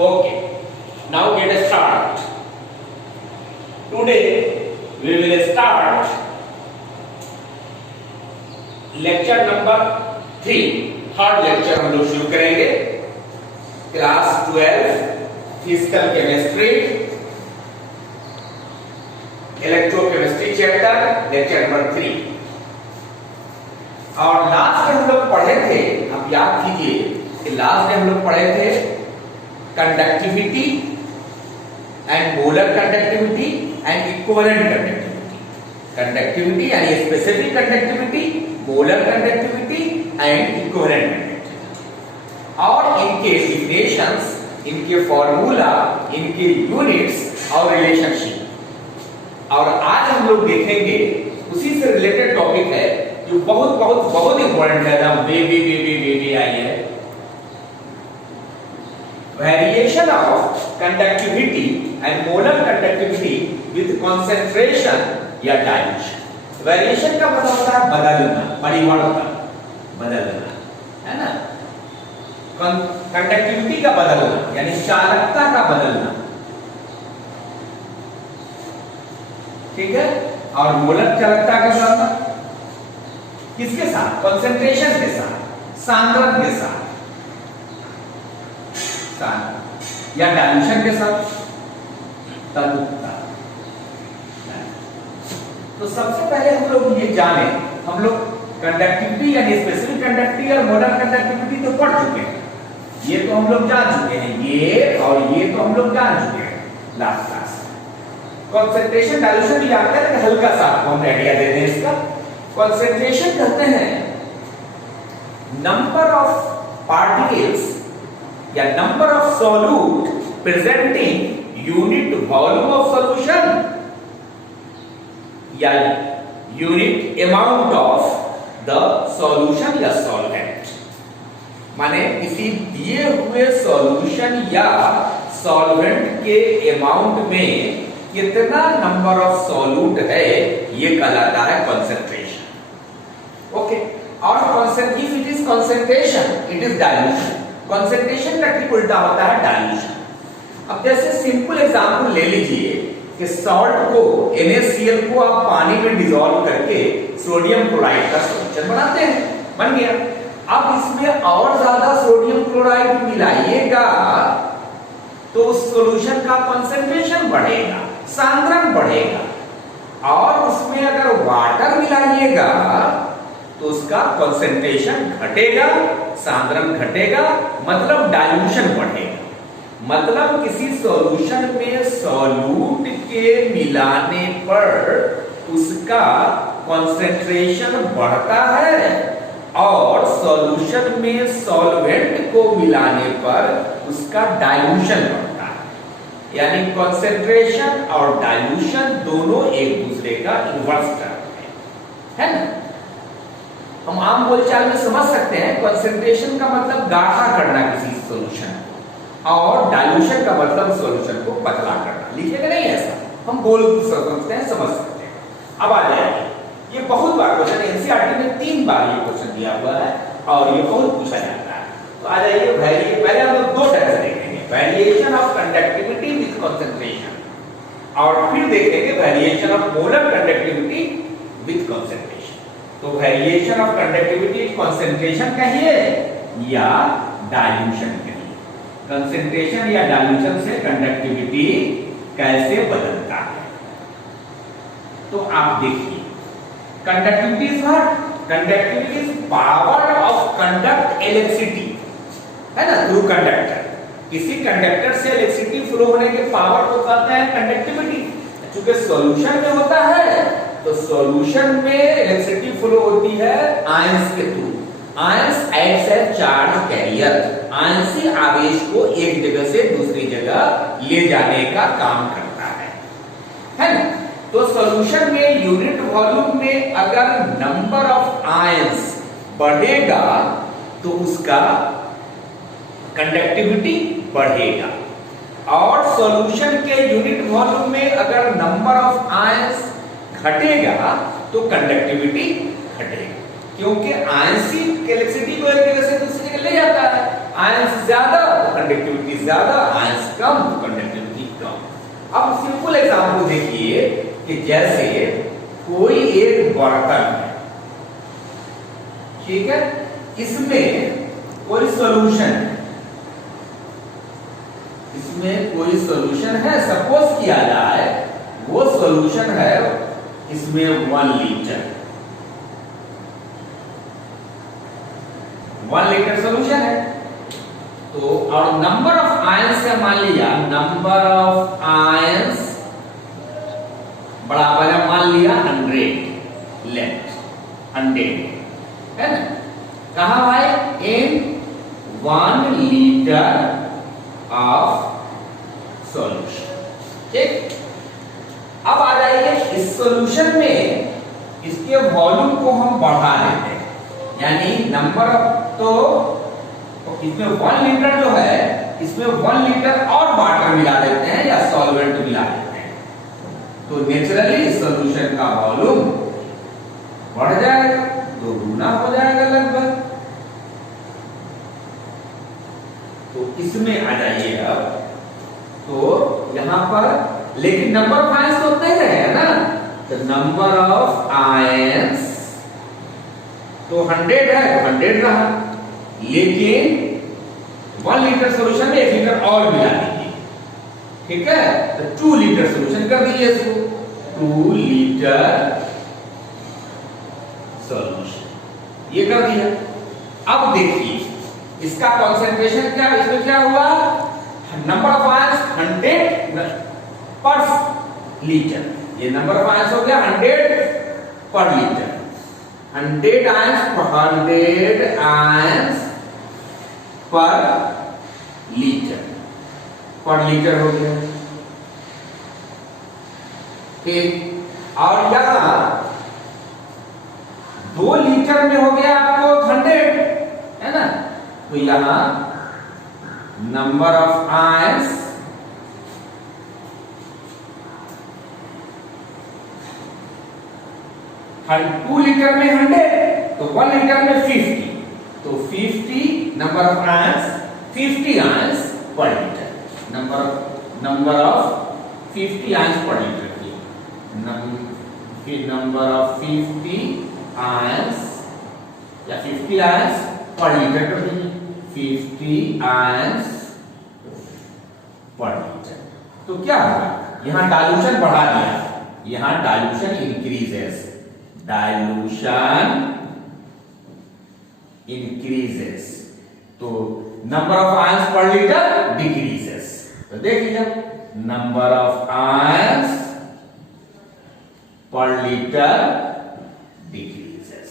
Okay, now get a start. Today we will start lecture number 3. Third lecture हम लोग शुरू करेंगे। Class 12 physical chemistry electrochemistry chapter lecture number 3। और last में हम लोग पढ़े थे, आप याद कीजिए कि लास्ट में हम लोग पढ़े थे conductivity and molar conductivity and equivalent conductivity. Conductivity यानी specific conductivity, molar conductivity and equivalent conductivity, और इनके डिफिनेशंस, इनके फॉर्मूला, इनके यूनिट्स और रिलेशनशिप। और आज हम लोग देखेंगे उसी से रिलेटेड टॉपिक है जो बहुत बहुत बहुत इंपॉर्टेंट है, ना वे आई है, variation of conductivity and molar conductivity with concentration या डाइल्यूशन। वेरिएशन का मतलब होता है बदलना, परिवर्तन, बदलना, है ना। कंडक्टिविटी का बदलना यानी चालकता का बदलना, ठीक है। और मोलर चालकता का बदलना किसके साथ? कंसंट्रेशन के साथ, सांद्रण के साथ या डाइल्यूशन के साथ, तनुता। तो सबसे पहले हम लोग ये जाने, हम लोग कंडक्टिविटी यानी स्पेसिफिक कंडक्टिविटी और मोलर कंडक्टिविटी तो पढ़ चुके हैं, ये तो हम लोग जान चुके हैं, ये और ये तो हम लोग जान चुके हैं लास्ट क्लास में। कंसंट्रेशन डाइल्यूशन भी आता है, हल्का सा आपको हम आइडिया देते हैं इसका। कंसंट्रेशन कहते हैं नंबर ऑफ पार्टिकल्स या number of solute presenting unit volume of solution या unit amount of the solution या सॉल्वेंट। माने किसी दिए हुए सॉल्यूशन या सॉल्वेंट के अमाउंट में कितना नंबर ऑफ सॉल्यूट है, ये कहलाता है कंसंट्रेशन। ओके, और if it is concentration it is dilution. Concentration का ठीक उल्टा होता है डाइल्यूशन। अब जैसे सिंपल एग्जांपल ले लीजिए कि सॉल्ट को, NaCl को आप पानी में डिसॉल्व करके सोडियम क्लोराइड का सॉल्यूशन बनाते हैं, बन गया। अब इसमें और ज्यादा सोडियम क्लोराइड मिलाइएगा तो उस सॉल्यूशन का कंसंट्रेशन बढ़ेगा, सांद्रण बढ़ेगा। और उसमें अगर वाटर मिलाइएगा तो उसका कंसंट्रेशन घटेगा, सांद्रण घटेगा, मतलब डाइल्यूशन बढ़ेगा। मतलब किसी सॉल्यूशन में सॉल्यूट के मिलाने पर उसका कंसंट्रेशन बढ़ता है और सॉल्यूशन में सॉल्वेंट को मिलाने पर उसका डाइल्यूशन बढ़ता है। यानी कंसंट्रेशन और डाइल्यूशन दोनों एक दूसरे का इन्वर्स टर्म है ना। हम आम बोलचाल में समझ सकते हैं कंसंट्रेशन का मतलब गाढ़ा करना किसी सॉल्यूशन को, और डाइल्यूशन का मतलब सॉल्यूशन को पतला करना। लिखेगा नहीं ऐसा, हम बोल सकते हैं, समझ सकते हैं। अब आ जाएगा, ये बहुत बार क्वेश्चन एनसीईआरटी में 3 बार ये क्वेश्चन दिया हुआ है और ये बहुत पूछा जाता है। तो आ जाइए, पहले हम लोग 2 तरह से देखेंगे, variation of conductivity with concentration, और फिर देखेंगे variation of molar conductivity with concentration. तो वेरिएशन ऑफ कंडक्टिविटी कंसंट्रेशन कहिए या डाइल्यूशन कहिए, कंसंट्रेशन या डाइल्यूशन से कंडक्टिविटी कैसे बदलता है। तो आप देखिए, conductivity is what? Conductivity is power of conduct electricity, है ना, थ्रू कंडक्टर। किसी कंडक्टर से इलेक्ट्रिसिटी फ्लो होने के पावर को कहते हैं कंडक्टिविटी। चूंकि सॉल्यूशन में होता है तो सॉल्यूशन में इलेक्ट्रिसिटी फ्लो होती है आयंस के through. Ions acts as charge carrier, आयंसी आवेश को एक जगह से दूसरी जगह ले जाने का काम करता है ना। तो सॉल्यूशन में यूनिट वॉल्यूम में अगर नंबर ऑफ आयंस बढ़ेगा तो उसका कंडक्टिविटी बढ़ेगा, और सॉल्यूशन के यूनिट वॉल्यूम में अगर नंबर ऑफ आयंस घटेगा तो कंडक्टिविटी घटेगा, क्योंकि आयंसी इलेक्ट्रिसिटी को एक जगह से दूसरी जगह ले जाता है। आयंस ज्यादा तो कंडक्टिविटी ज्यादा, आयंस कम तो कंडक्टिविटी कम। अब सिंपल एग्जांपल देखिए कि जैसे कोई एक बर्तन है, ठीक है, इसमें कोई सॉल्यूशन है, इसमें कोई सॉल्यूशन है, सपोज किया जाए वो सॉल्यूशन है इसमें 1 लीटर, 1 लीटर सॉल्यूशन है। तो और नंबर ऑफ आयंस है, मान लिया नंबर ऑफ आयंस बराबर है, मान लिया 100 लेट 100 है ना। कहा भाई इन 1 लीटर ऑफ सॉल्यूशन, ठीक। अब आ जाइए इस सॉल्यूशन में इसके वॉल्यूम को हम बढ़ा देते हैं, यानी नंबर तो इसमें 1 लीटर जो है इसमें 1 लीटर और वाटर मिला देते हैं या सॉल्वेंट मिला देते हैं, तो नेचुरली इस सॉल्यूशन का वॉल्यूम बढ़ जाएगा, 2 गुना हो जाएगा लगभग। तो इसमें आ जाइए अब, तो यहां पर लेकिन नंबर ऑफ आयंस तो उतना ही रहेगा ना, तो नंबर ऑफ आयंस तो 100 है तो 100 रहा, लेकिन 1 लीटर सॉल्यूशन में 1 लीटर और मिला दीजिए, ठीक है, तो 2 लीटर सॉल्यूशन कर दीजिए इसको, 2 लीटर सॉल्यूशन ये कर दिया। अब देखिए इसका कंसंट्रेशन क्या, इसमें क्या हुआ, नंबर ऑफ आयंस 100 पर लीटर, ये नंबर ऑफ आयंस हो गया 100 पर लीटर, 100 आयंस पर लीटर हो गया, ठीक। और यहां 2 लीटर में हो गया आपको 100 है ना, तो यहां number of ions her 2 litre में 100 तो 1 लीटर में 50, तो 50 नंबर ऑफ आयंस 50 आयंस पर लीटर, नंबर ऑफ 50 आयंस पर लीटर की नंबर ऑफ 50 आयंस या 50 आयंस पर लीटर कर दीजिए, 50 आयंस पर लीटर। तो क्या होगा, यहां डाइल्यूशन बढ़ा दिया, यहां डाइल्यूशन इंक्रीजेस, डाइल्यूशन इंक्रीजेस, तो नंबर ऑफ आयंस पर लीटर डिक्रीजेस। तो देख लीजिए नंबर ऑफ आयंस पर लीटर डिक्रीजेस,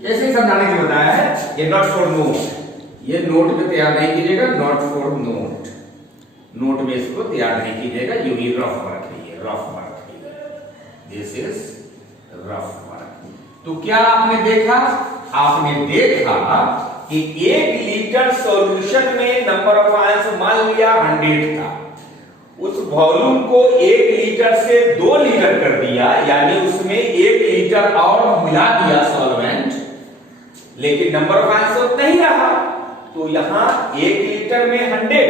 ऐसे ही समझाने के बताया है। ये नॉट फॉर नोट, ये नोट में तैयार नहीं कीजिएगा, नॉट फॉर नोट, नोट में इसको तैयार नहीं कीजिएगा, यू ही रफ वर्क है, ये रफ वर्क है, दिस इज रफ वर्क। तो क्या आपने देखा, आपने देखा कि 1 लीटर सॉल्यूशन में नंबर ऑफ आयंस मान लिया 100 था, उस वॉल्यूम को 1 लीटर से 2 लीटर कर दिया, यानी उसमें 1 लीटर और मिला दिया सॉल्वेंट, लेकिन नंबर ऑफ आयंस उतना ही रहा। तो यहां 1 लीटर में 100,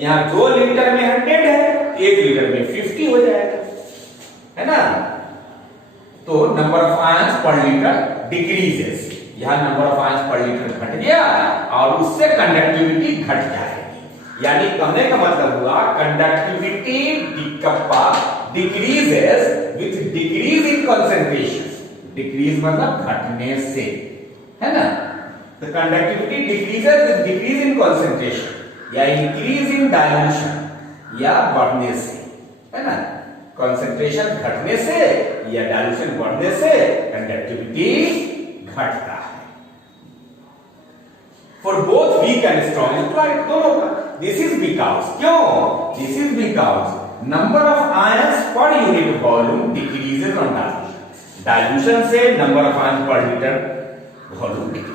यहां 2 लीटर में 100 है, 1 लीटर में 50 हो जाएगा, है ना। तो नंबर ऑफ आयंस पर लीटर डिक्रीजेस, यहां नंबर ऑफ आयंस पर लीटर घट गया और उससे कंडक्टिविटी घट जाएगी, यानी कहने का मतलब हुआ conductivity decreases with decrease in concentration, decrease मतलब घटने से, है ना। The conductivity decreases with decrease in concentration या increase in dilution या बढ़ने से, है ना। कंसंट्रेशन घटने से या डाइल्यूशन बढ़ने से कंडक्टिविटी घटता है। For both weak and strong electrolyte दोनों का, this is because, क्यों, this is because number of ions per unit volume decreases on dilution, dilution से number of ions per liter volume decreases।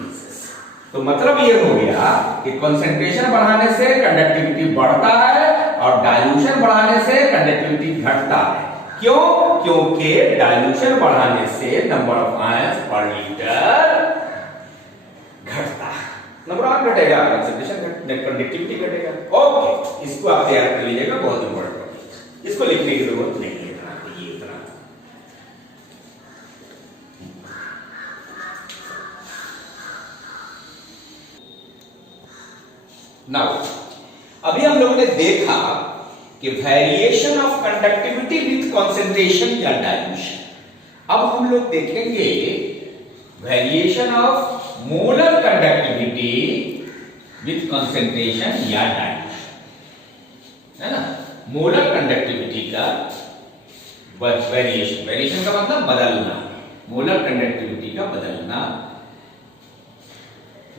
तो मतलब ये हो गया कि कंसंट्रेशन बढ़ाने से कंडक्टिविटी बढ़ता है और डाइल्यूशन बढ़ाने से कंडक्टिविटी घटता है। क्यों? क्योंकि डाइल्यूशन बढ़ाने से नंबर ऑफ आयंस पर लीटर घटता है। नंबर ऑफ घटेगा, कंसंट्रेशन कंडक्टिविटी घटेगा। ओके, इसको आप तैयार कर लीजिएगा, बहुत इंपॉर्टेंट है, इसको लिखने की जरूरत नहीं है इतना, ये इतना। नाउ अभी हम लोगों ने देखा कि variation of conductivity with concentration या डाइल्यूशन। अब हम लोग देखेंगे variation of molar conductivity with concentration या डाइल्यूशन, है ना। मोलर कंडक्टिविटी का वेरिएशन, वेरिएशन का मतलब बदलना, मोलर कंडक्टिविटी का बदलना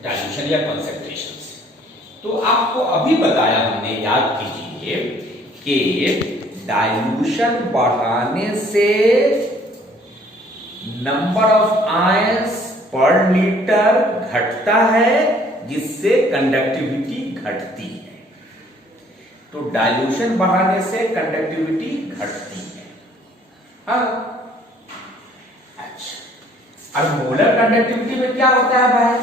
डाइल्यूशन या कंसंट्रेशन से। तो आपको अभी बताया हमने, याद कीजिए कि डाइल्यूशन बढ़ाने से नंबर ऑफ आयंस पर लीटर घटता है, जिससे कंडक्टिविटी घटती है। तो डाइल्यूशन बढ़ाने से कंडक्टिविटी घटती है। हाँ, अच्छा, अब मोलर कंडक्टिविटी में क्या होता है भाई?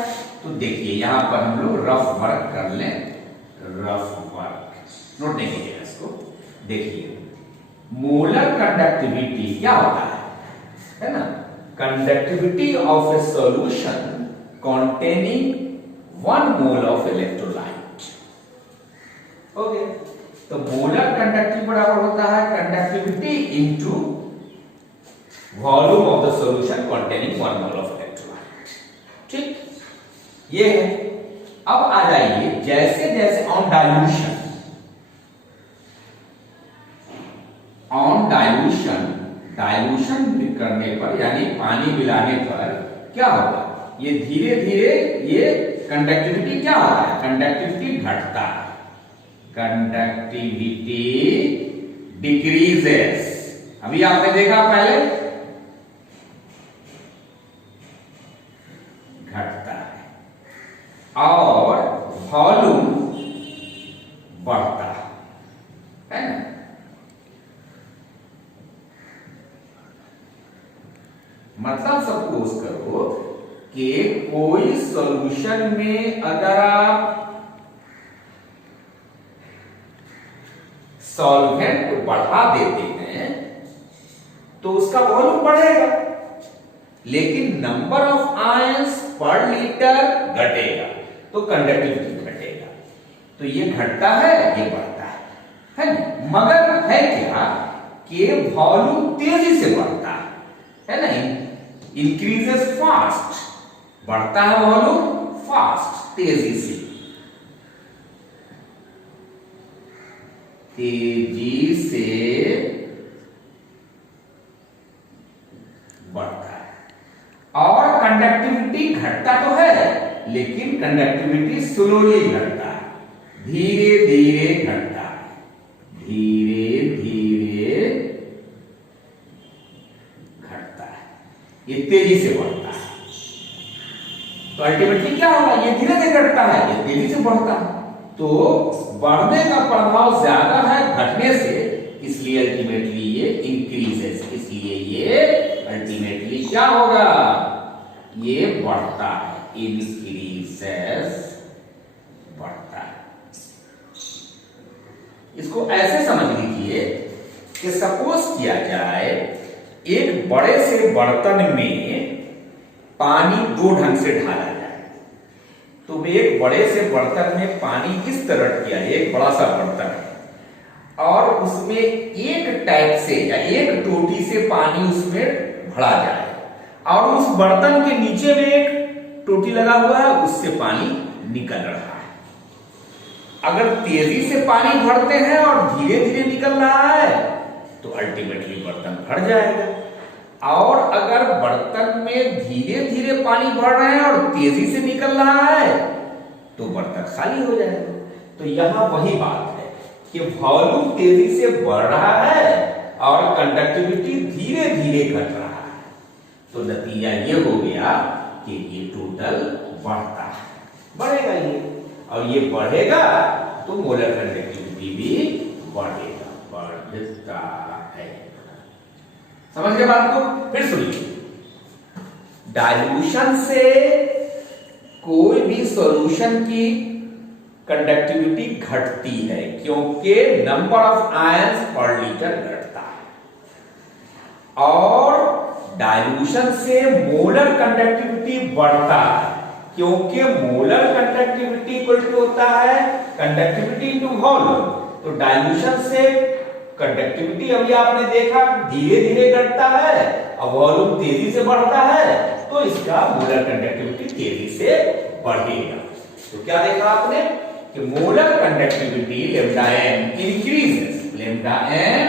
तो देखिए यहां पर हम लोग रफ वर्क कर लें, रफ वर्क नोट नहीं कीजिएगा इसको। देखिए मोलर कंडक्टिविटी क्या होता है ना, conductivity of A solution containing 1 mole of electrolyte। Okay, तो मोलर कंडक्टिविटी बराबर होता है conductivity into volume of the solution containing 1 mole of electrolyte। ठीक, ये है। अब आ जाइए, जैसे जैसे ऑन डाइल्यूशन करने पर, यानी पानी मिलाने पर क्या होगा, ये धीरे धीरे ये कंडक्टिविटी क्या होता है, कंडक्टिविटी घटता है, कंडक्टिविटी डिक्रीजेस। अभी आपने देखा पहले घटता है, और वॉल्यूम बढ़ता है ना। मतलब सपोज करो कि कोई सॉल्यूशन में अगर आप सॉल्वेंट बढ़ा देते हैं तो उसका वॉल्यूम बढ़ेगा, लेकिन नंबर ऑफ आयंस पर लीटर घटेगा, तो कंडक्टिविटी घटेगा। तो ये घटता है, ये बढ़ता है ना। मगर है क्या कि वॉल्यूम तेजी से बढ़ता है ना, इंक्रीजेस फास्ट, बढ़ता है वॉल्यूम फास्ट, तेजी से, तेजी से बढ़ता है। और कंडक्टिविटी घटता तो है, लेकिन कंडक्टिविटी स्लोली घटता है, धीरे धीरे घटता है, धीरे धीरे घटता है, ये तेजी से बढ़ता है। तो अल्टीमेटली क्या होगा, ये धीरे धीरे घटता है, ये तेजी से बढ़ता है। तो बढ़ने का प्रभाव ज्यादा है घटने से, इसलिए अल्टीमेटली ये इंक्रीजेस, इसलिए ये अल्टीमेटली क्या होगा, ये बढ़ता है, इंक्रीजेस, बढ़ता है। इसको ऐसे समझ लीजिए कि सपोज किया जाए एक बड़े से बर्तन में पानी दो ढंग से ढाला जाए। तो एक बड़े से बर्तन में पानी इस तरह किया, एक बड़ा सा बर्तन है, और उसमें एक टैप से या एक टोटी से पानी उसमें भरा जाए, और उस बर्तन के नीचे में एक टोटी लगा हुआ है, उससे पानी निकल रहा है। अगर तेजी से पानी भरते हैं और धीरे धीरे निकल रहा है तो अल्टीमेटली बर्तन भर जाएगा, और अगर बर्तन में धीरे धीरे पानी भर रहे हैं और तेजी से निकल रहा है तो बर्तन खाली हो जाएगा। तो यहां वही बात है कि वॉल्यूम तेजी से बढ़ रहा है और कंडक्टिविटी धीरे धीरे घट रहा है। तो नतीजा ये हो गया कि ये टोटल बढ़ता है, बढ़ेगा ये, और ये बढ़ेगा तो मोलर कंडक्टिविटी भी बढ़ेगा, बढ़ता है। समझ गए बात को? फिर सुनिए, डाइल्यूशन से कोई भी सॉल्यूशन की कंडक्टिविटी घटती है क्योंकि नंबर ऑफ आयंस पर लीटर घटता है, और डाइल्यूशन से मोलर कंडक्टिविटी बढ़ता है क्योंकि मोलर कंडक्टिविटी इक्वल टू होता है कंडक्टिविटी इनटू वॉल्यूम। तो डाइल्यूशन से कंडक्टिविटी अभी आपने देखा धीरे धीरे घटता है और वॉल्यूम तेजी से बढ़ता है, तो इसका मोलर कंडक्टिविटी तेजी से बढ़ेगा। तो क्या देखा आपने कि molar conductivity lambda M increases, lambda M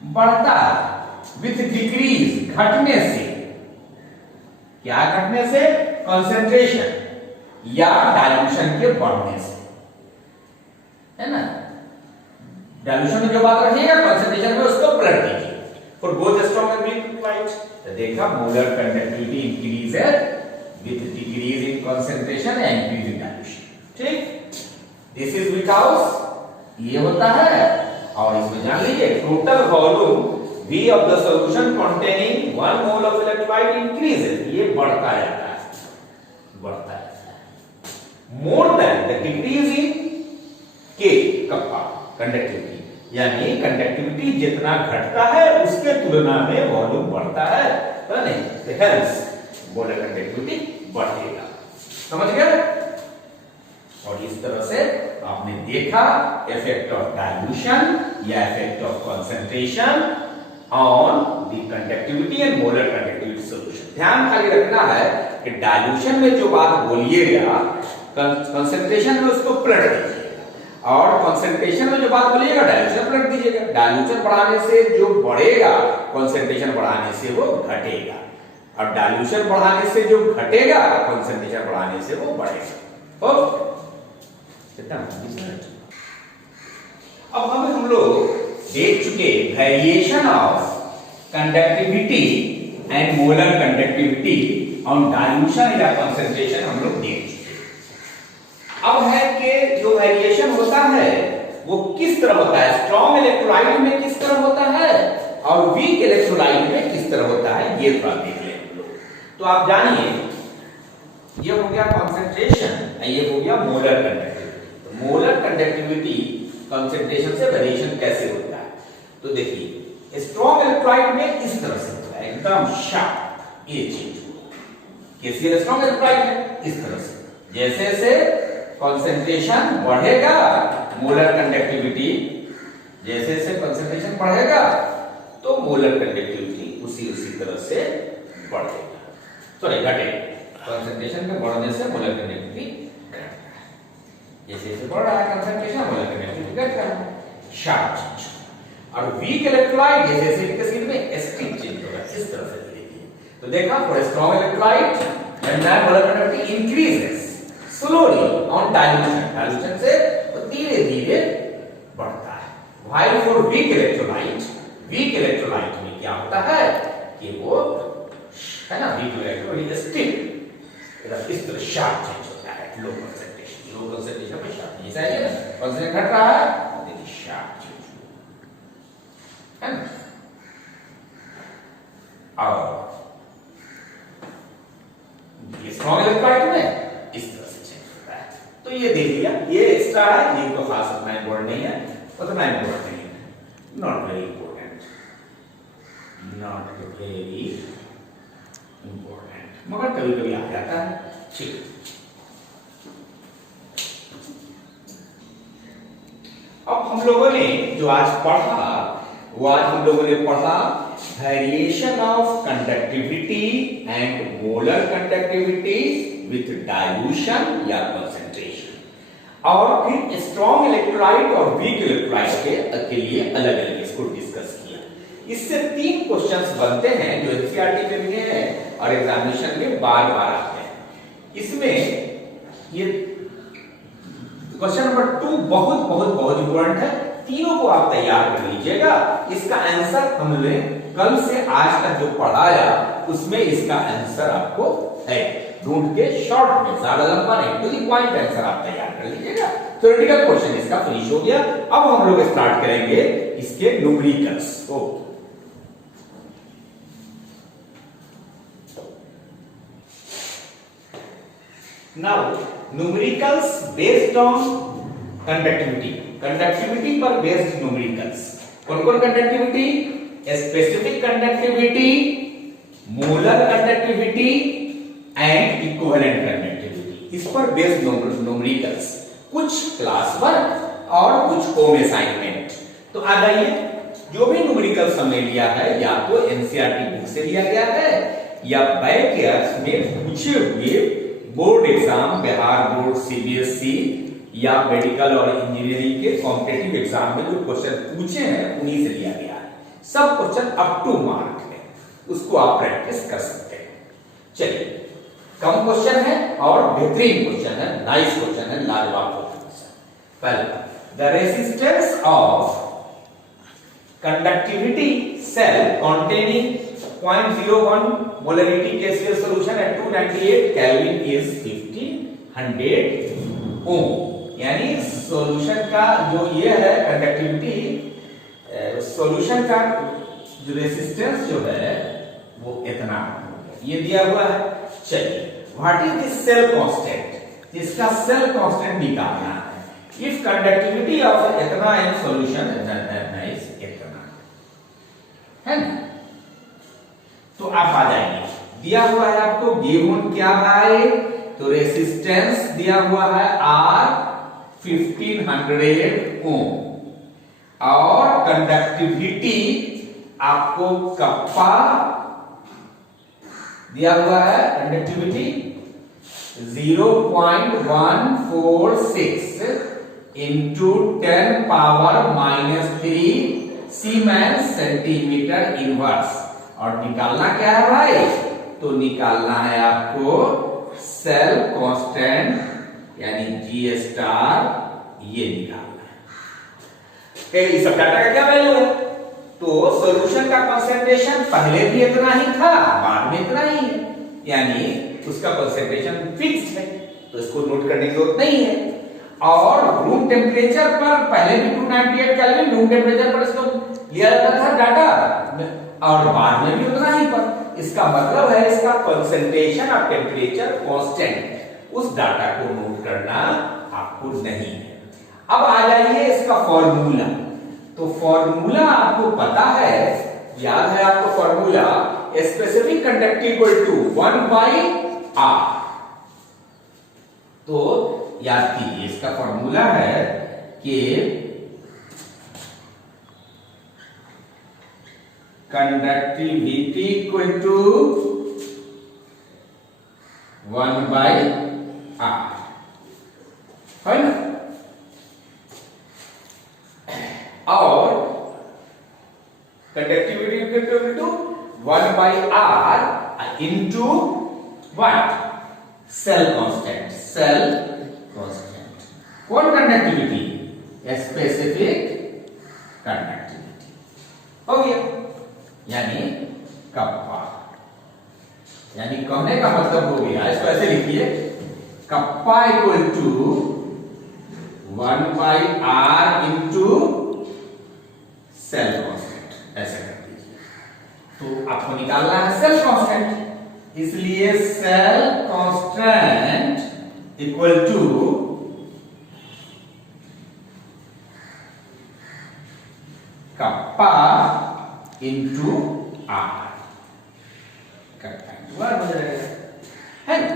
बढ़ता है विथ डिक्रीज, घटने से। क्या घटने से? कंसंट्रेशन या डाइल्यूशन के बढ़ने से, है ना। डाइल्यूशन में जो बात रखिएगा, कंसंट्रेशन में उसको पलट दीजिए। For both strong and weak electrolyte, तो देखा molar conductivity increases with decrease in concentration and increase in dilution। ठीक, दिस इज विकाउस, ये होता है। और इसमें जान लीजिए total volume V of the solution containing 1 mole of electrolyte increases, ये बढ़ता जाता है, बढ़ता है more than the decrease in K kappa conductivity, यानी कंडक्टिविटी जितना घटता है उसके तुलना में वॉल्यूम बढ़ता है, तो नहीं, तो हेंस मोलर कंडक्टिविटी बढ़ेगा। समझ गए? और इस तरह से आपने देखा इफेक्ट ऑफ डाइल्यूशन या effect of concentration on the conductivity and molar conductivity solution. ध्यान खाली रखना है कि डाइल्यूशन में जो बात बोलिएगा कंसंट्रेशन में उसको पलट दीजिएगा, और कंसंट्रेशन में जो बात बोलिएगा डाइल्यूशन पलट दीजिएगा। डाइल्यूशन बढ़ाने से जो बढ़ेगा कंसंट्रेशन बढ़ाने से वो घटेगा, और डाइल्यूशन बढ़ाने से जो घटेगा कंसंट्रेशन बढ़ाने से वो बढ़ेगा। ओके, अब हम लोग देख चुके variation of conductivity and molar conductivity on dilution या कंसंट्रेशन हम लोग देख चुके। अब है कि जो वेरिएशन होता है वो किस तरह होता है, स्ट्रॉन्ग इलेक्ट्रोलाइट में किस तरह होता है और वीक इलेक्ट्रोलाइट में किस तरह होता है, ये थोड़ा देख लें हम लोग। तो आप जानिए, ये हो गया कंसंट्रेशन, ये हो गया मोलर कंडक्टिविटी। तो मोलर कंडक्टिविटी कंसंट्रेशन से वेरिएशन कैसे होता है, तो देखिए स्ट्रॉन्ग इलेक्ट्रोलाइट में इस तरह से होता है, एकदम शार्प ये चीज। कैसे स्ट्रॉन्ग इलेक्ट्रोलाइट में इस तरह से, जैसे जैसे कंसंट्रेशन बढ़ेगा मोलर कंडक्टिविटी, जैसे जैसे कंसंट्रेशन बढ़ेगा तो मोलर कंडक्टिविटी उसी तरह से बढ़ेगा, सॉरी घटेगा। कंसंट्रेशन के बढ़ने से मोलर कंडक्टिविटी घटेगा, जैसे जैसे बढ़ रहा है कंसंट्रेशन मोलर कंडक्टिविटी घट रहा है, शार्प चेंज। और वीक इलेक्ट्रोलाइट जैसे जैसे केस में स्टिक चेंज होगा, इस तरह से देखिए। तो देखा for strong electrolyte when molar conductivity increases slowly on dilution, dilution से वो धीरे-धीरे बढ़ता है। While for weak electrolyte, weak electrolyte में क्या होता है कि वो है ना, वीक इलेक्ट्रोलाइट स्टिक इस तरह शार्प चेंज होता है, लो कंसंट्रेशन, लो कंसंट्रेशन में शार्प ऐसा है ना, कंसंट्रेशन घट रहा है देखिए शार्प चेंज है ना। और ये स्ट्रॉन्ग इलेक्ट्रोलाइट में इस तरह से चेंज होता है। तो ये देख लिया, ये एक्स्ट्रा है, ये तो खास उतना इंपॉर्टेंट नहीं है, उतना इंपॉर्टेंट नहीं है, not very important, not very important, मगर कभी कभी आ जाता है। ठीक, अब हम लोगों ने जो आज पढ़ा वो आज हम लोगों ने पढ़ा variation of conductivity and molar conductivity with dilution या कंसंट्रेशन, और फिर स्ट्रॉन्ग इलेक्ट्रोलाइट और वीक इलेक्ट्रोलाइट के लिए अलग अलग इसको डिस्कस किया। इससे 3 क्वेश्चंस बनते हैं जो एनसीईआरटी के लिए है और एग्जामिनेशन में बार बार आते हैं। इसमें ये क्वेश्चन नंबर 2 बहुत बहुत बहुत इंपॉर्टेंट है, तीनों को आप तैयार कर लीजिएगा। इसका आंसर हमने कल से आज तक जो पढ़ाया उसमें इसका आंसर आपको है, ढूंढ के शॉर्ट में, ज्यादा लंबा नहीं, टू द पॉइंट आंसर आप तैयार कर लीजिएगा। थ्योरेटिकल क्वेश्चन इसका फिनिश हो गया। अब हम लोग स्टार्ट करेंगे इसके numericals. Okay, now numericals based on conductivity पर बेस्ड न्यूमेरिकल्स। कौन कौन conductivity? Specific conductivity, molar conductivity and equivalent conductivity. इस पर बेस्ड न्यूमेरिकल्स, कुछ क्लास वर्क और कुछ होम असाइनमेंट। तो आ जाइए, जो भी न्यूमेरिकल्स हमने लिया है या तो एनसीईआरटी बुक से लिया गया है या बैक ईयर्स में पूछे हुए board exam, Bihar board, CBSE या मेडिकल और इंजीनियरिंग के कॉम्पिटिटिव एग्जाम में जो क्वेश्चन पूछे हैं उन्हीं से लिया गया है। सब क्वेश्चन अप टू मार्क है, उसको आप प्रैक्टिस कर सकते हैं। चलिए, कम क्वेश्चन है और बेहतरीन क्वेश्चन है, नाइस क्वेश्चन है, लाजवाब क्वेश्चन। पहला, the resistance of conductivity cell containing 0.01 molarity KCl solution at 298 Kelvin is 1500 ohm। यानी सॉल्यूशन का जो ये है कंडक्टिविटी, सॉल्यूशन का जो रेसिस्टेंस जो है वो इतना ये दिया हुआ है। चलिए, what is this cell constant? इसका सेल कांस्टेंट निकालना है। इफ कंडक्टिविटी ऑफ इतना इन सॉल्यूशन इज है ना, तो आप आ जाएंगे। दिया हुआ है आपको गिवन क्या है, तो रेसिस्टेंस दिया हुआ है R 1500 ओम और कंडक्टिविटी आपको कप्पा दिया हुआ है, conductivity 0.146 into 10 power -3 siemens centimetre inverse. और निकालना क्या है भाई, तो निकालना है आपको सेल कांस्टेंट यानी G स्टार, ये निकालना है। इस सब डाटा का क्या वैल्यू है, तो सॉल्यूशन का कंसंट्रेशन पहले भी इतना ही था, बाद में इतना ही है, यानी उसका कंसंट्रेशन फिक्स्ड है, तो इसको नोट करने की जरूरत नहीं है। और रूम टेम्परेचर पर पहले भी 298 केल्विन रूम टेम्परेचर पर इसको लिया जाता था डाटा, और बाद में भी उतना ही पर। इसका मतलब है इसका कंसंट्रेशन और टेम्परेचर कांस्टेंट, उस डाटा को नोट करना आपको नहीं है। अब आ जाइए इसका फॉर्मूला। तो फॉर्मूला आपको पता है, याद है आपको formula, specific conductivity equal to 1/r। तो याद कीजिए, इसका फॉर्मूला है कि कंडक्टिविटी इक्वल टू 1/r है ना, और conductivity equal to 1/r into what, cell constant. Cell constant कौन कंडक्टिविटी, स्पेसिफिक कंडक्टिविटी हो गया, यानी कप्पा। यानी कहने का मतलब हो गया, इसको ऐसे लिखिए, kappa equal to 1/r into cell constant, ऐसे कर दीजिए। तो आपको निकालना है सेल कांस्टेंट, इसलिए cell constant equal to kappa into R, हो जाएगा, है ना?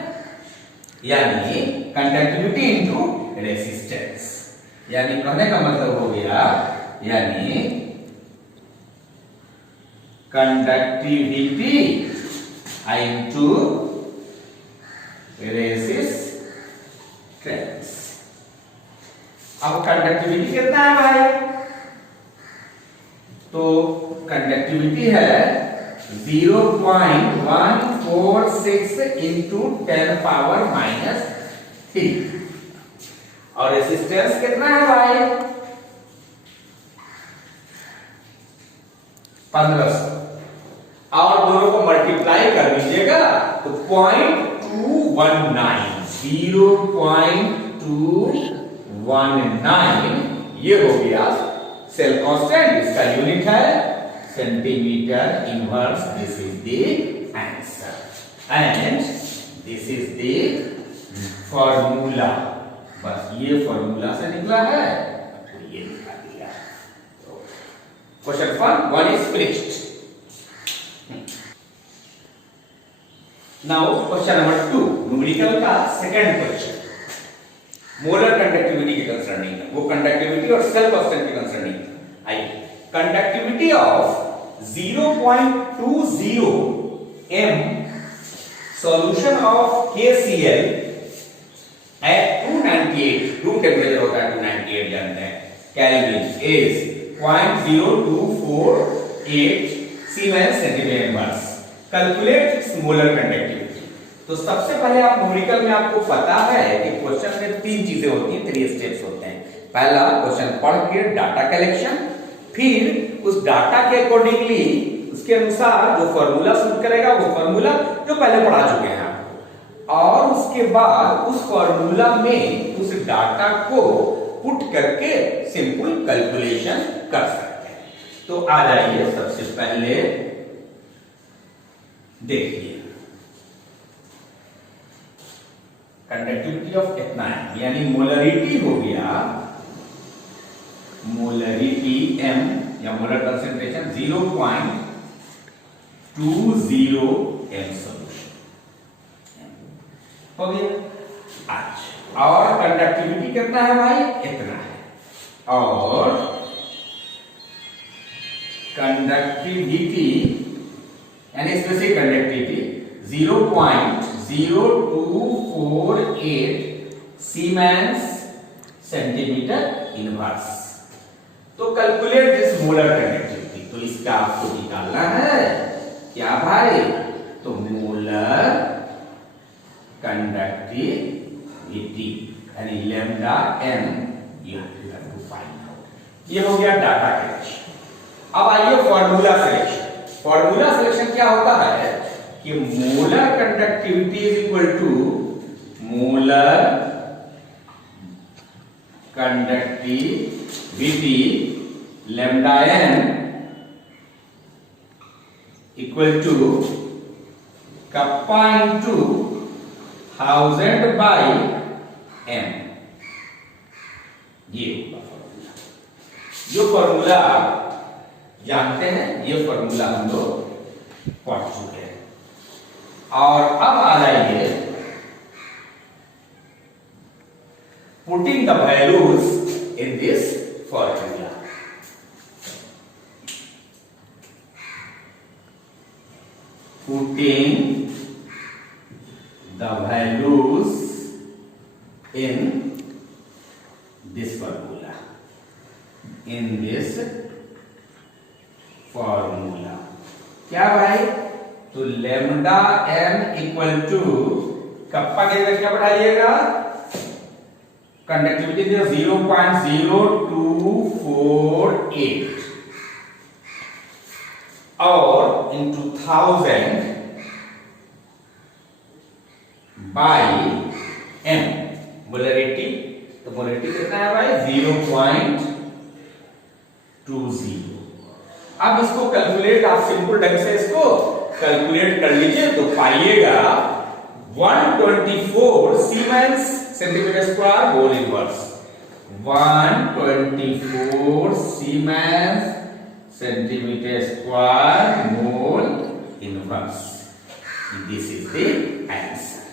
यानी कंडक्टिविटी इंटू रेसिस्टेंस, यानी कहने का मतलब हो गया, यानी कंडक्टिविटी इंटू रेसिस्टेंस। अब कंडक्टिविटी कितना है भाई, तो कंडक्टिविटी है 0.146 इंटू 10 पावर -3, और रेसिस्टेंस कितना है भाई, 1500, और दोनों को मल्टीप्लाई कर लीजिएगा तो 0.219 ये हो गया सेल कांस्टेंट। इसका यूनिट है centimetre inverse. This is the answer and this is the formula, बस ये फॉर्मूला से निकला है, तो ये निकाल दिया। Question 1 is finished. Now question number 2 numerical का सेकंड क्वेश्चन मोलर कंडक्टिविटी के कंसर्निंग है, वो कंडक्टिविटी और सेल कांस्टेंट के कंसर्निंग है। आइए, conductivity of 0.20 m solution of KCl at 298, room temperature होता है 298 जानते हैं, kelvin is 0.0248 siemens centimetre inverse. Calculate its molar conductivity. तो सबसे पहले आप न्यूमेरिकल में आपको पता है कि क्वेश्चन में 3 चीजें होती हैं, 3 स्टेप्स होते हैं। पहला क्वेश्चन पढ़ के डाटा कलेक्शन, फिर उस डाटा के अकॉर्डिंगली उसके अनुसार जो फॉर्मूला सूट करेगा वो फॉर्मूला जो पहले पढ़ा चुके हैं आपको, और उसके बाद उस फॉर्मूला में उस डाटा को पुट करके सिंपल कैलकुलेशन कर सकते हैं। तो आ जाइए, सबसे पहले देखिए कंडक्टिविटी ऑफ एथनाइन यानी मोलरिटी हो गया, मोलरिटी m या मोलर कंसेंट्रेशन 0.20 m सॉल्यूशन हो गया। अच्छा, और कंडक्टिविटी कितना है भाई? इतना है। और कंडक्टिविटी यानी specific conductivity 0.0248 siemens centimetre inverse. तो कैलकुलेट दिस मोलर कंडक्टिविटी, तो इसका आपको निकालना है क्या भाई? तो मोलर कंडक्टिविटी यानी lambda m you have to find out. ये हो गया डाटा कलेक्शन। अब आइए फॉर्मूला सिलेक्शन। फॉर्मूला सिलेक्शन क्या होता है कि molar conductivity is equal to molar conductivity lambda n equal to kappa into 1000 by m। ये फॉर्मूला, जो फॉर्मूला जानते हैं, ये फॉर्मूला हम लोग पढ़ चुके हैं। और अब आ जाइए putting the values in this formula. Putting the values in this formula, in this formula क्या भाई? तो lambda m equal to kappa के जगह क्या बढ़ाइएगा? कंडक्टिविटी 0.0248 और इंटू 1000 बाई m मोलरिटी। तो मोलरिटी कितना है भाई? 0.20। अब इसको कैलकुलेट, आप सिंपल ढंग से इसको कैलकुलेट कर लीजिए तो पाइएगा 124 siemens centimetre square mole inverse. 124 siemens centimetre square mole inverse. This is the answer.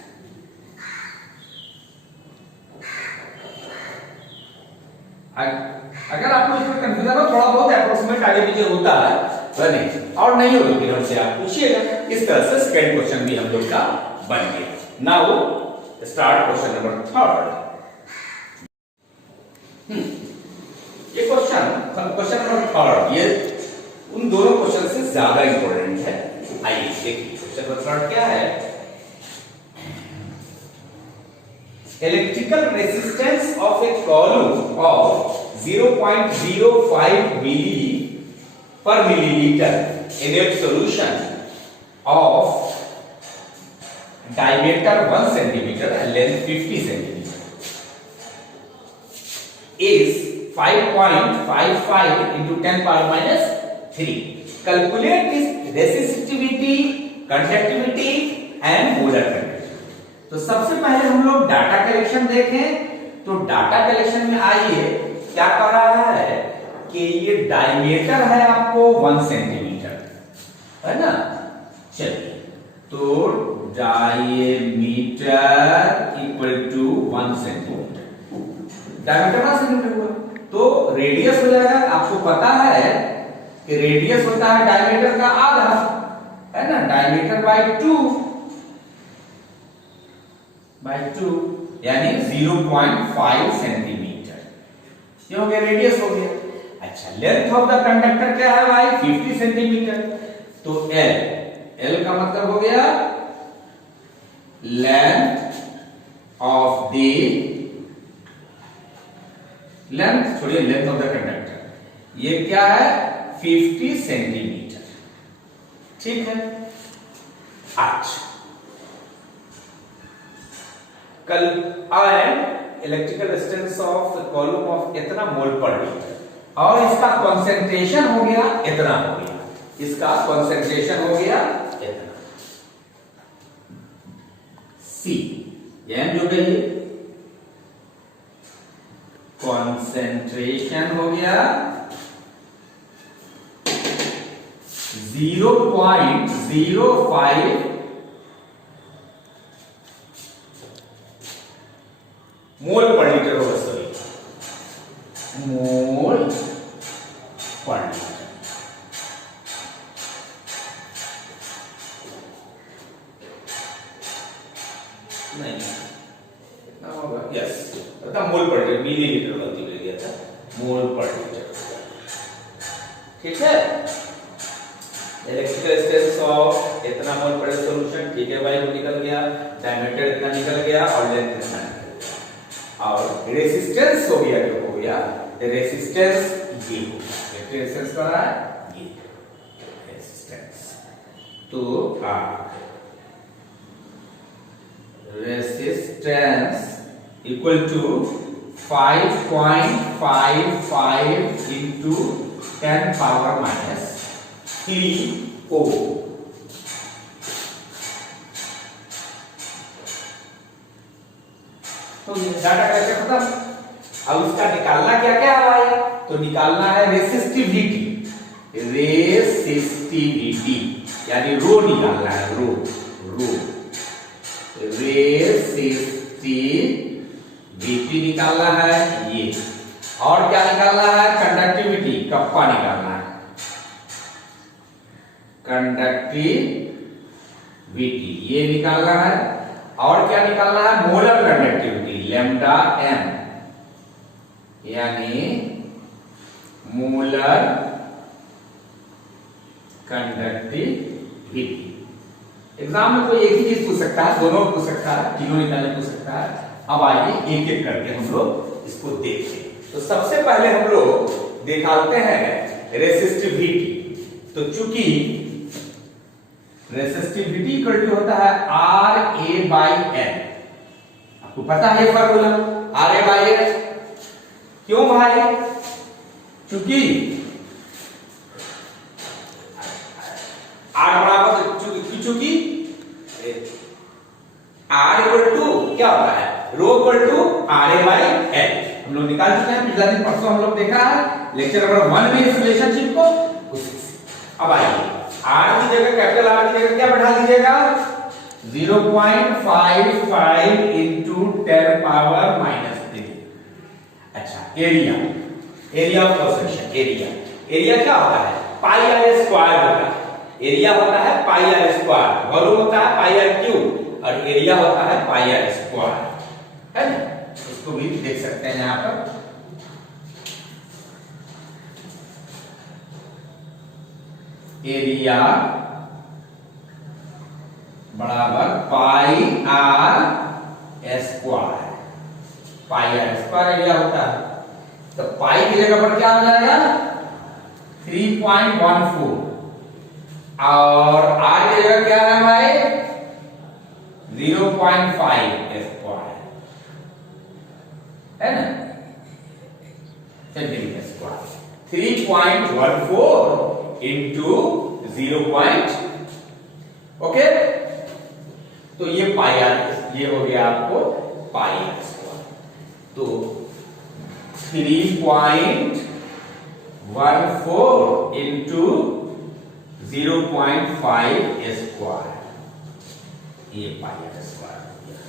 अगर आपको इसमें कंफ्यूजन हो, थोड़ा बहुत अप्रोक्सीमेट आगे पीछे होता है, बने और नहीं हो तो फिर हमसे आप पूछिएगा। इस तरह से सेकंड क्वेश्चन भी हम लोग का बन गया। Now start question number 3। ये क्वेश्चन नंबर 3 ये उन दोनों क्वेश्चन से ज्यादा इंपॉर्टेंट है। आइए देखिए क्वेश्चन नंबर 3 क्या है। Electrical resistance of a column of 0.05 milli per milliliter in a solution of diameter 1 centimeter and length 50 centimeter is 5.55 into 10 power minus 3. Calculate this resistivity, conductivity and molar conductivity. तो तो सबसे पहले हम लोग data collection देखें। तो data collection में आइए क्या कर रहा है कि ये डायमीटर है आपको 1 सेंटीमीटर, है ना। चलिए, तो diameter equal to 1 centimetre, diameter 1 centimetre हुआ। तो रेडियस हो जाएगा, आपको पता है कि रेडियस होता है डायमीटर का आधा, है ना, डायमीटर बाय 2 यानी 0.5 सेंटीमीटर। ये हो गया, रेडियस हो गया। अच्छा, लेंथ ऑफ द कंडक्टर क्या है भाई? 50 सेंटीमीटर। तो L का मतलब हो गया लेंथ ऑफ द, लेंथ छोड़िए, लेंथ ऑफ द कंडक्टर, ये क्या है? 50 सेंटीमीटर। ठीक है। अच्छा, कल electrical resistance of column of इतना मोल पर लीटर, और इसका कंसंट्रेशन हो गया इतना, हो गया इसका कंसंट्रेशन हो गया इतना, C एम जो गई, कंसंट्रेशन हो गया 0.05 मोल पर लीटर होगा, सॉरी, मोल पर लीटर। नहीं, कितना होगा? यस, मतलब मोल पर लीटर, मिलीलीटर गलती कर दिया था, मोल पर लीटर। ठीक है। इलेक्ट्रिकल रेजिस्टेंस ऑफ इतना मोल पर सॉल्यूशन, ठीक है भाई, वो निकल गया, डायमीटर इतना निकल गया और लेंथ इतना निकल गया, और रेसिस्टेंस हो गया, जो हो गया रेसिस्टेंस, ये रेसिस्टेंस का है ये रेसिस्टेंस। तो resistance equal to 5.55 into 10 power minus 3 ohm. तो डाटा कैसे खत्म। अब इसका निकालना क्या क्या है भाई? तो निकालना है रेसिस्टिविटी, रेसिस्टिविटी यानी रो निकालना है, रो रेसिस्टिविटी निकालना है ये। और क्या निकालना है? कंडक्टिविटी, कप्पा निकालना है, कंडक्टिविटी ये निकालना है। और क्या निकालना है? मोलर कंडक्टिविटी, लैम्डा m यानी मोलर कंडक्टिविटी। एग्जाम में कोई एक ही चीज पूछ सकता है, दोनों पूछ सकता है, तीनों निकालने पूछ सकता है। अब आइए एक एक करके हम लोग इसको देखते हैं। तो सबसे पहले हम लोग दिखाते हैं रेसिस्टिविटी। तो चूंकि रेसिस्टिविटी इक्वल टू होता है RA/N, आपको पता है फार्मूला RA/N। क्यों भाई? चूंकि R बराबर, चूंकि R इक्वल टू क्या होता है? Rho equal to RA/N। हम लोग निकाल चुके हैं, पिछला दिन परसों हम लोग देखा है लेक्चर नंबर 1 में इस रिलेशनशिप को। अब आइए R की जगह, कैपिटल R की जगह क्या बैठा दीजिएगा? 0.55 इंटू 10 पावर माइनस 3। अच्छा, area, area of cross section, area क्या होता है? पाई आर स्क्वायर होता है। एरिया होता है पाई आर स्क्वायर, वॉल्यूम होता है पाई आर क्यूब, और एरिया होता है पाई आर स्क्वायर, है ना। इसको भी देख सकते हैं यहां पर। एरिया बराबर pi r square, pi r square area होता है। तो पाई की जगह पर क्या आ जाएगा? 3.14, और आर की जगह क्या है भाई? 0.5 स्क्वायर, है ना, सेंटीमीटर स्क्वायर। 3.14 इंटू 0. ओके, तो ये पाई आर ये हो गया आपको पाई आर स्क्वायर। तो 3.14 इंटू 0.5 स्क्वायर, ये पाई आर स्क्वायर हो गया।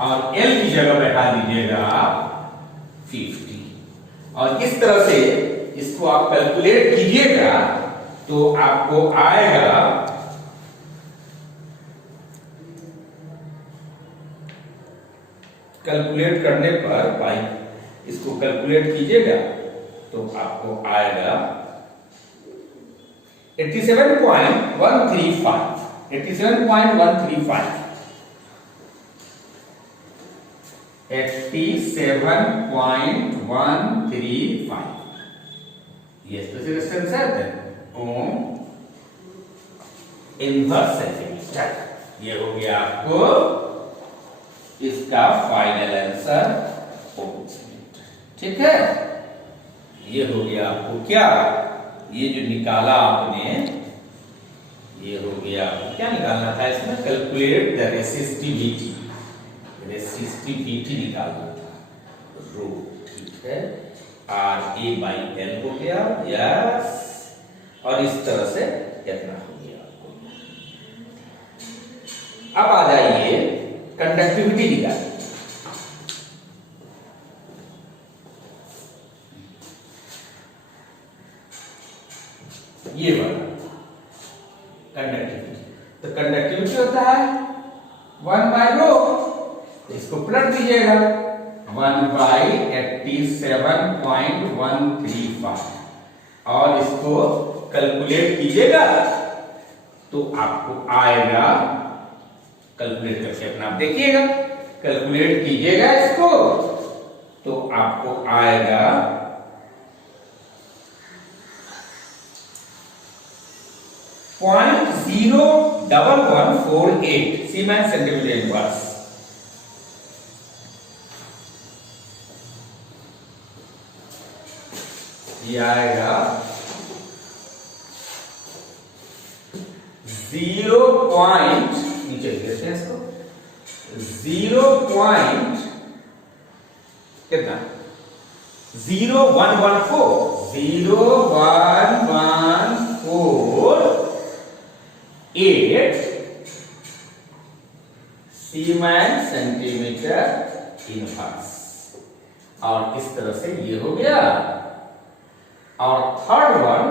और एल की जगह बैठा दीजिएगा 50। और इस तरह से इसको आप कैलकुलेट कीजिएगा तो आपको आएगा कैलकुलेट करने पर पाई, इसको कैलकुलेट कीजिएगा तो आपको आएगा 87.135, 87.135, 87.135 ये स्पेशल डिस्टेंस है ओम इनवर्स सेंटीमीटर। ये हो गया आपको इसका फाइनल आंसर ओम सेंटीमीटर। ठीक है, ये हो गया आपको क्या, ये जो निकाला आपने, ये हो गया आपको क्या निकालना था इसमें, कैलकुलेट द रेसिस्टिविटी, रेसिस्टिविटी निकालना था रो। ठीक है, आर ए बाई एल हो गया, यस, और इस तरह से इतना हो गया आपको। अब आ जाइए कंडक्टिविटी निकालिए। ये वाला कंडक्टिविटी, तो कंडक्टिविटी होता है 1 बाय रो, तो इसको पलट दीजिएगा 1 बाई 87.135 और इसको कैलकुलेट कीजिएगा तो आपको आएगा, कैलकुलेट करके अपना आप देखिएगा, कैलकुलेट कीजिएगा इसको तो आपको आएगा 0.01148 सीमेंस सेंटीमीटर इनवर्स। ये आएगा 0 पॉइंट, नीचे लिखते हैं इसको, 0 पॉइंट कितना 0114 0114 सीमेंस सेंटीमीटर इनवर्स। और इस तरह से ये हो गया। और थर्ड वन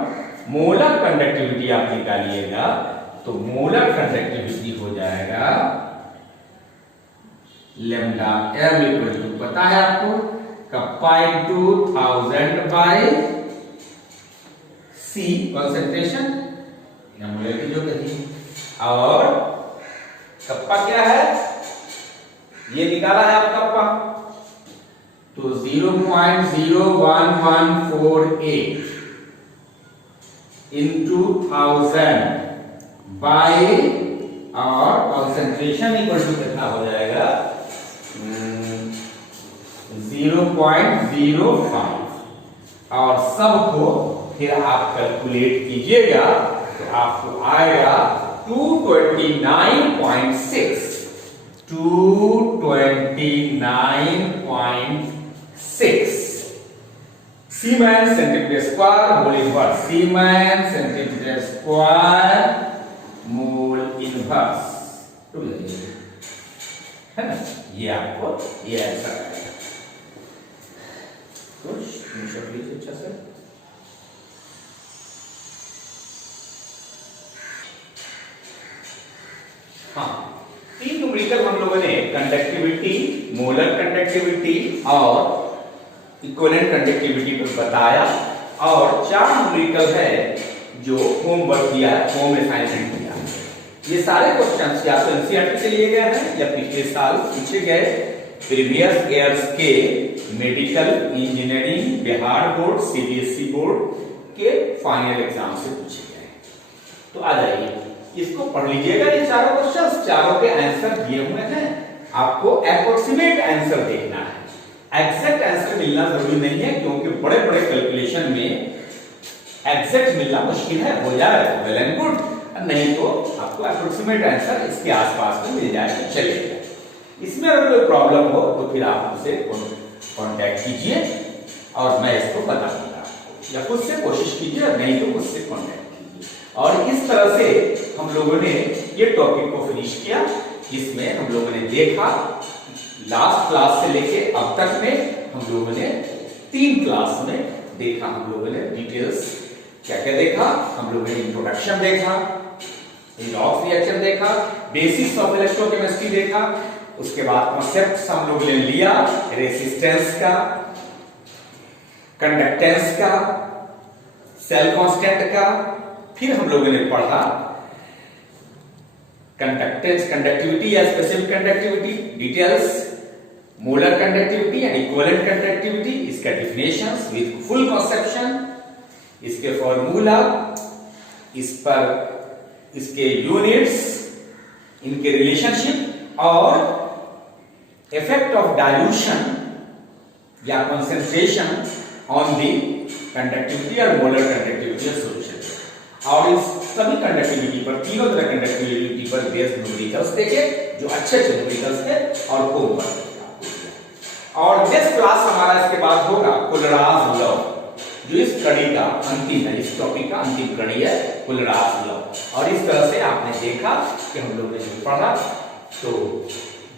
मोलर कंडक्टिविटी आप निकालिएगा तो मोलर कंडक्टिविटी हो जाएगा लैम्डा एम इक्वल टू, पता है आपको, कप्पा इनटू 1000 बाय सी कंसंट्रेशन या मोलरिटी जो कहती है। और कप्पा क्या है, ये निकाला है आप कप्पा, तो 0.0148 इंटू 1000 बाय, और कंसंट्रेशन इक्वल टू कितना हो जाएगा 0.05। और सबको फिर आप कैलकुलेट कीजिएगा तो आपको आएगा 229.6 siemens centimetre square mole inverse, siemens centimetre square mole inverse, है ना। ये आपको ये आंसर आएगा। कुछ प्लीज अच्छा से हाँ, 3 न्यूमेरिकल हम लोगों ने कंडक्टिविटी, मोलर कंडक्टिविटी और इक्विवेलेंट कंडक्टिविटी पर बताया। और 4 न्यूमेरिकल है जो होमवर्क दिया, होम असाइनमेंट दिया। ये सारे क्वेश्चंस या तो एनसीईआरटी से लिए गए हैं या पिछले साल पूछे गए प्रीवियस ईयर्स के medical engineering Bihar board CBSE board के फाइनल एग्जाम से पूछे गए। तो आ जाइए, इसको पढ़ लीजिएगा। ये चारों क्वेश्चंस, चारों के आंसर दिए हुए हैं, आपको अप्रोक्सीमेट आंसर देखना है। एग्जैक्ट आंसर मिलना जरूरी नहीं है, क्योंकि बड़े बड़े कैलकुलेशन में एग्जैक्ट मिलना मुश्किल है। हो जाए वेल एंड गुड, नहीं तो आपको अप्रोक्सीमेट आंसर इसके आसपास में मिल जाएगा, चलेगा। इसमें अगर कोई प्रॉब्लम हो तो फिर आप मुझसे कांटेक्ट कीजिए और मैं इसको बता दूंगा, या खुद से कोशिश कीजिए, और नहीं तो मुझसे कांटेक्ट कीजिए। और इस तरह से हम लोगों ने ये टॉपिक को फिनिश किया, जिसमें हम लोगों ने देखा लास्ट क्लास से लेके अब तक में हम लोगों ने 3 क्लास में देखा। हम लोगों ने डिटेल्स क्या क्या देखा, हम लोगों ने इंट्रोडक्शन देखा, रिडॉक्स रिएक्शन देखा, बेसिक्स ऑफ इलेक्ट्रोकेमिस्ट्री देखा, उसके बाद कॉन्सेप्ट्स हम लोगों ने लिया रेसिस्टेंस का, कंडक्टेंस का, सेल कांस्टेंट का, फिर हम लोगों ने पढ़ा कंडक्टेंस, कंडक्टिविटी या specific conductivity, details, molar conductivity and equivalent conductivity, इसका डेफिनेशंस विद फुल कंसेप्शन, इसके फॉर्मूला, इस पर इसके यूनिट्स, इनके रिलेशनशिप और इफेक्ट ऑफ डाइल्यूशन या कंसंट्रेशन ऑन दी कंडक्टिविटी और मोलर कंडक्टिविटी ऑफ सॉल्यूशन। और इस सभी कंडक्टिविटी पर, तीनों तरह कंडक्टिविटी पर बेस्ड न्यूमेरिकल्स देखे, जो अच्छे न्यूमेरिकल्स थे, और कोम पर। और नेक्स्ट क्लास हमारा इसके बाद होगा कोलराज लॉ, जो इस कड़ी का अंतिम है, इस टॉपिक का अंतिम कड़ी है कोलराज लॉ। और इस तरह से आपने देखा कि हम लोगों ने जो पढ़ा, तो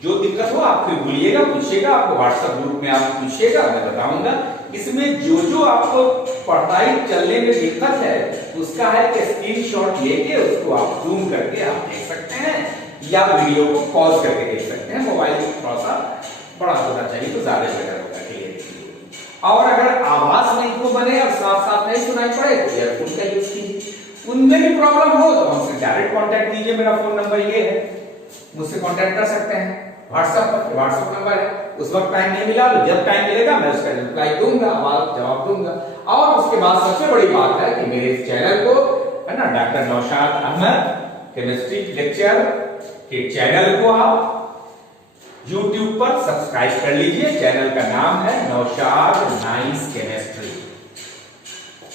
जो दिक्कत हो आप फिर भूलिएगा, पूछिएगा, आपको व्हाट्सएप ग्रुप में आप पूछिएगा, मैं बताऊंगा। इसमें जो जो आपको पढ़ाई चलने में दिक्कत है उसका है कि स्क्रीनशॉट लेके उसको आप जूम करके आप देख सकते हैं, या वीडियो को पॉज करके देख सकते हैं। मोबाइल थोड़ा सा बड़ा होना चाहिए तो ज्यादा बेटर होगा, क्लियर। और अगर आवाज नहीं को बने और साफ साफ नहीं सुनाई पड़े तो ईयरफोन का यूज कीजिए। उनमें भी प्रॉब्लम हो तो हमसे डायरेक्ट कांटेक्ट कीजिए, मेरा फोन नंबर ये है, मुझसे कांटेक्ट कर सकते हैं व्हाट्सएप पर, व्हाट्सएप नंबर है। उस वक्त टाइम नहीं मिला तो जब टाइम मिलेगा मैं उसका रिप्लाई दूंगा, जवाब दूंगा। और उसके बाद सबसे बड़ी बात है कि मेरे इस चैनल को, है ना, doctor Naushad Ahmad chemistry lecture के चैनल को आप YouTube पर सब्सक्राइब कर लीजिए। चैनल का नाम है नौशाद नाइस केमिस्ट्री,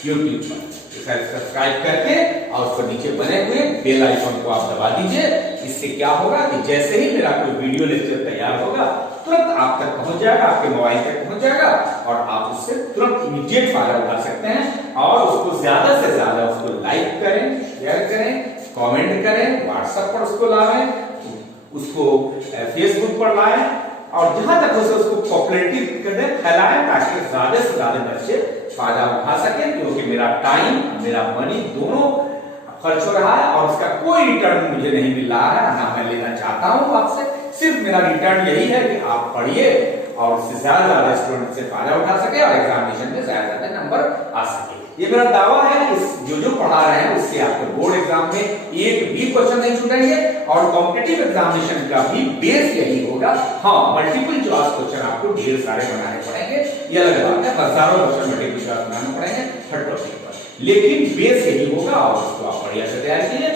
YouTube पर सब्सक्राइब करके और उसको नीचे बने हुए बेल आइकन को आप दबा दीजिए। इससे क्या होगा कि जैसे ही मेरा कोई वीडियो लेक्चर तैयार होगा तुरंत आप तक पहुंच जाएगा, आपके मोबाइल तक पहुंच जाएगा, और आप उससे तुरंत इमीडिएट फायदा उठा सकते हैं। और उसको ज्यादा से ज्यादा उसको लाइक करें, शेयर करें, कमेंट करें, व्हाट्सएप पर उसको लाएं, उसको फेसबुक पर लाएं, और जहां तक हो उसको पॉपुलैरिटी करें, फैलाएं, ताकि ज्यादा से ज्यादा बच्चे फायदा उठा सके। क्योंकि मेरा टाइम, मेरा मनी दोनों खर्च हो रहा है और उसका कोई रिटर्न मुझे नहीं मिल रहा है, ना मैं लेना चाहता हूं आपसे। सिर्फ मेरा रिटर्न यही है कि आप पढ़िए और उससे ज्यादा स्टूडेंट से फायदा उठा सके और एग्जामिनेशन में ज्यादा नंबर आ सके। ये मेरा दावा है। इस जो पढ़ा रहे हैं उससे आपको बोर्ड एग्जाम में एक भी क्वेश्चन नहीं छूटेंगे, और कॉम्पिटिटिव एग्जामिनेशन का भी बेस यही होगा। हाँ, मल्टीपल चॉइस क्वेश्चन आपको ढेर सारे बनाने पड़ेंगे, ये अलग बात है, हजारों क्वेश्चन मल्टीपल चॉइस बनाने पड़ेंगे हर टॉपिक पर, लेकिन बेस यही होगा और उसको आप बढ़िया से तैयार कीजिए।